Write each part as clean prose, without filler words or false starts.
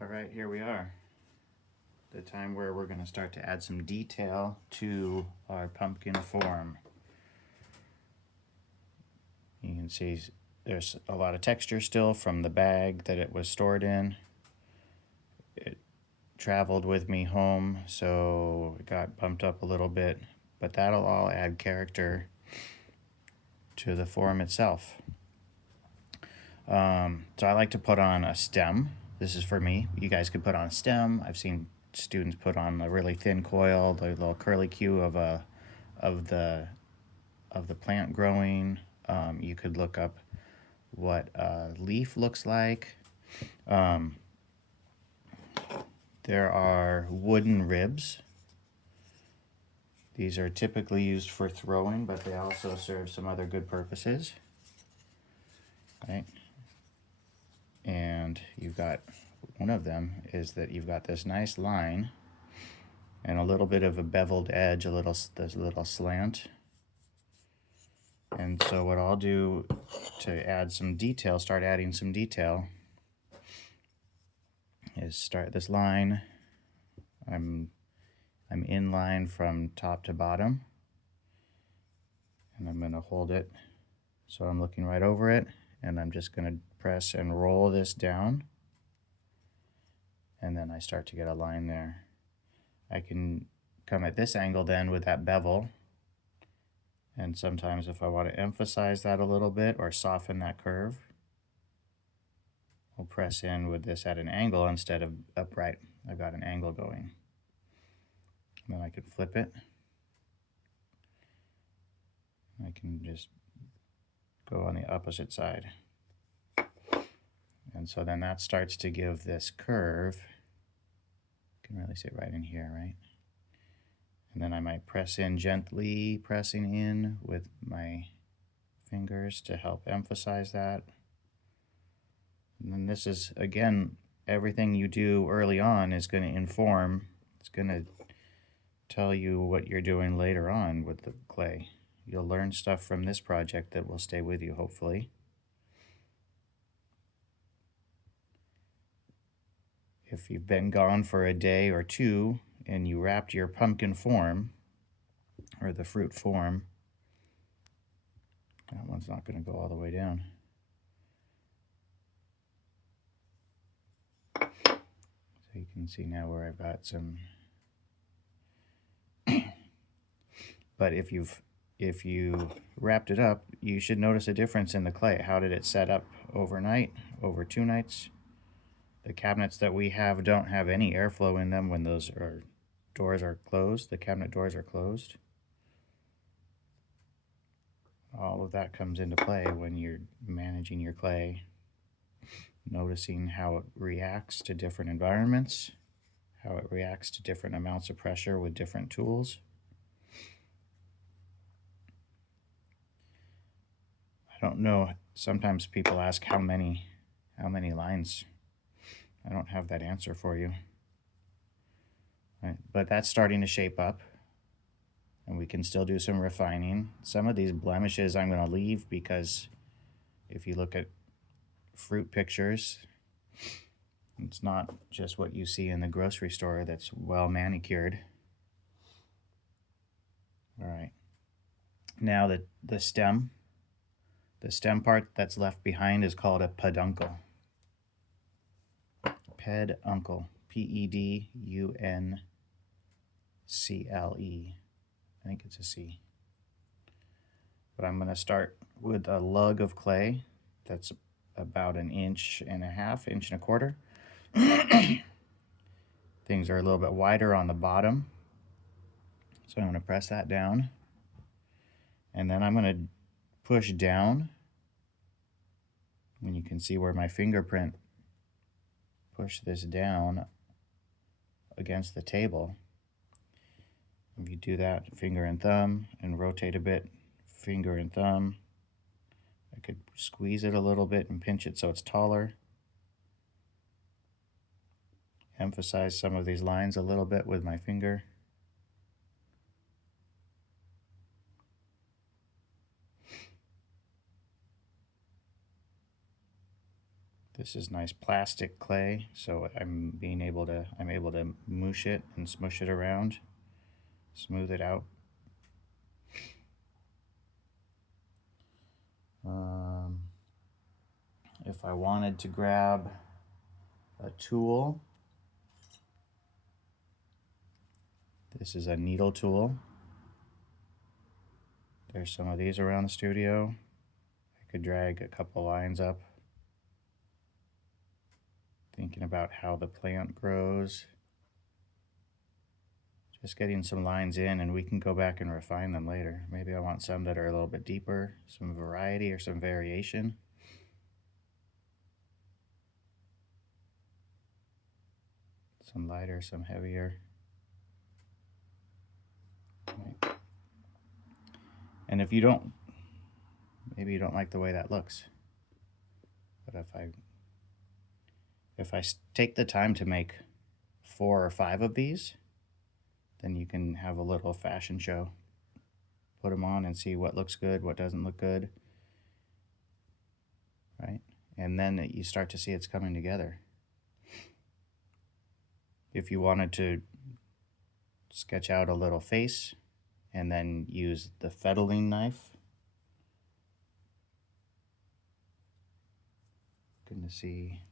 All right, here we are. The time where we're going to start to add some detail to our pumpkin form. You can see there's a lot of texture still from the bag that it was stored in. It traveled with me home, so it got bumped up a little bit, but that'll all add character to the form itself. So I like to put on a stem. This is for me. You guys could put on a stem. I've seen students put on a really thin coil, the little curlicue of the plant growing. You could look up what a leaf looks like. There are wooden ribs. These are typically used for throwing, but they also serve some other good purposes. Right? And you've got one of them is that you've got this nice line and a little bit of a beveled edge, this little slant. And so what I'll do to add some detail, start adding some detail, is start this line. I'm in line from top to bottom, and I'm going to hold it so I'm looking right over it, and I'm just going to press and roll this down, and then I start to get a line there. I can come at this angle then with that bevel, and sometimes if I want to emphasize that a little bit or soften that curve, I'll press in with this at an angle instead of upright. I've got an angle going. And then I can flip it. I can just go on the opposite side. And so then that starts to give this curve. You can really see it right in here, right? And then I might press in gently, pressing in with my fingers to help emphasize that. And then this is, again, everything you do early on is going to inform, it's going to tell you what you're doing later on with the clay. You'll learn stuff from this project that will stay with you, hopefully. If you've been gone for a day or two and you wrapped your pumpkin form, or the fruit form, that one's not going to go all the way down. So you can see now where I've got some. But if you wrapped it up, you should notice a difference in the clay. How did it set up overnight, over 2 nights? The cabinets that we have don't have any airflow in them when those doors are closed. The cabinet doors are closed. All of that comes into play when you're managing your clay, noticing how it reacts to different environments, how it reacts to different amounts of pressure with different tools. I don't know, sometimes people ask how many lines. I don't have that answer for you. Right? But that's starting to shape up, and we can still do some refining. Some of these blemishes I'm going to leave because if you look at fruit pictures, it's not just what you see in the grocery store that's well manicured. All right. Now the stem part that's left behind is called a peduncle. Peduncle. Peduncle. I think it's a C. But I'm going to start with a lug of clay that's about 1.5 inches, 1.25 inches. Things are a little bit wider on the bottom. So I'm going to press that down. And then I'm going to push down. And you can see where my fingerprint push this down against the table. If you do that, finger and thumb, and rotate a bit, finger and thumb. I could squeeze it a little bit and pinch it so it's taller. Emphasize some of these lines a little bit with my finger. The This is nice plastic clay, so I'm able to moosh it and smush it around, smooth it out. If I wanted to grab a tool, this is a needle tool. There's some of these around the studio. I could drag a couple lines up, thinking about how the plant grows. Just getting some lines in, and we can go back and refine them later. Maybe I want some that are a little bit deeper, some variety or some variation. Some lighter, some heavier. Right. And if you don't, maybe you don't like the way that looks. But if I take the time to make 4 or 5 of these, then you can have a little fashion show. Put them on and see what looks good, what doesn't look good, right? And then you start to see it's coming together. If you wanted to sketch out a little face and then use the fettling knife, good to see.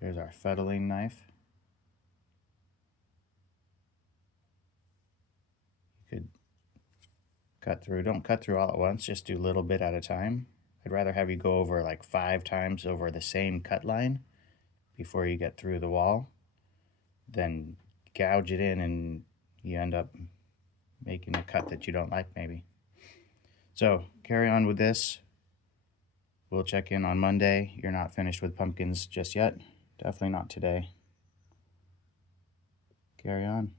There's our fettling knife. You could cut through. Don't cut through all at once, just do a little bit at a time. I'd rather have you go over like 5 times over the same cut line before you get through the wall than gouge it in and you end up making a cut that you don't like maybe. So carry on with this. We'll check in on Monday. You're not finished with pumpkins just yet. Definitely not today. Carry on.